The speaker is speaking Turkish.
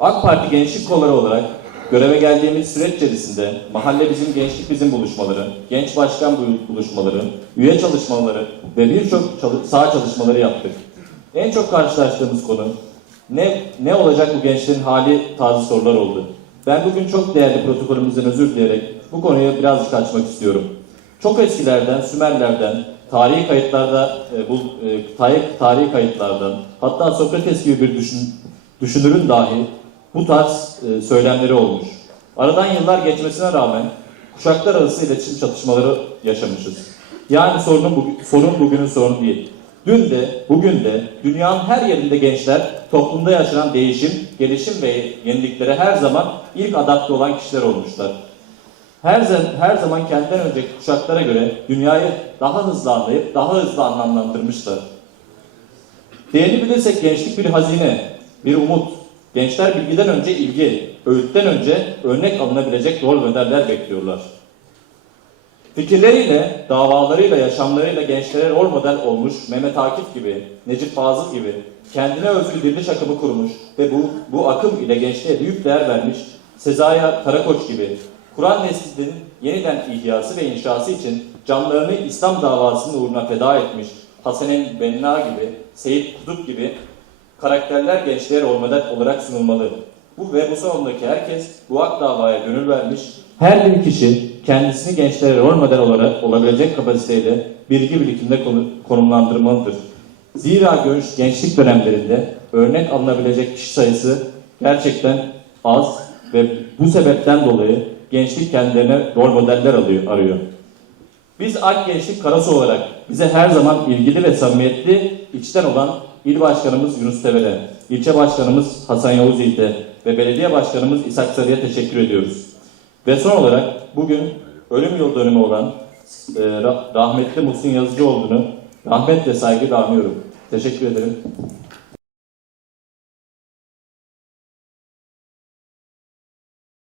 AK Parti Gençlik Kolları olarak göreve geldiğimiz süreç içerisinde mahalle bizim gençlik bizim buluşmaları, genç başkan bu- buluşmaları, üye çalışmaları ve birçok çalı- saha çalışmaları yaptık. En çok karşılaştığımız konu ne ne olacak bu gençlerin hali tarzı sorular oldu. Ben bugün çok değerli protokolümüzden özür dileyerek bu konuya birazcık açmak istiyorum. Çok eskilerden, Sümerlerden, tarihi kayıtlarda, e, bu e, tarih, tarihi kayıtlardan, hatta Sokrates gibi bir düşün, düşünürün dahi bu tarz e, söylemleri olmuş. Aradan yıllar geçmesine rağmen kuşaklar arası iletişim çatışmaları yaşamışız. Yani sorunun, bu, sorun bugünün sorunu değil. Dün de, bugün de dünyanın her yerinde gençler toplumda yaşanan değişim, gelişim ve yeniliklere her zaman ilk adapte olan kişiler olmuşlar. Her, her zaman kendinden önceki kuşaklara göre dünyayı daha hızlı anlayıp daha hızlı anlamlandırmışlar. Değerini bilirsek gençlik bir hazine, bir umut. Gençler bilgiden önce ilgi, öğütten önce örnek alınabilecek rol modeller bekliyorlar. Fikirleriyle, davalarıyla, yaşamlarıyla gençlere rol model olmuş Mehmet Akif gibi, Necip Fazıl gibi kendine özgü diriliş akımı kurmuş ve bu, bu akım ile gençliğe büyük değer vermiş Sezai Karakoç gibi Kur'an neslinin yeniden ihyası ve inşası için canlarını İslam davasının uğruna feda etmiş Hasan Benna gibi, Seyit Kutup gibi karakterler gençliğe rol model olarak sunulmalı. Bu ve bu salondaki herkes bu hak davaya gönül vermiş. Her bir kişi kendisini gençlere rol model olarak olabilecek kapasiteyle bilgi birikiminde konu- konumlandırmalıdır. Zira genç, gençlik dönemlerinde örnek alınabilecek kişi sayısı gerçekten az ve bu sebepten dolayı gençlik kendilerine rol modeller alıyor, arıyor. Biz Ak Gençlik Karası olarak bize her zaman ilgili ve samimiyetli içten olan İl Başkanımız Yunus Tevele, ilçe başkanımız Hasan Yavuz İlte ve belediye başkanımız İshak Sarı'ya teşekkür ediyoruz. Ve son olarak bugün ölüm yıl dönümü olan e, ra- rahmetli Muhsin Yazıcıoğlu'nu rahmet ve saygıyla anıyorum. Teşekkür ederim.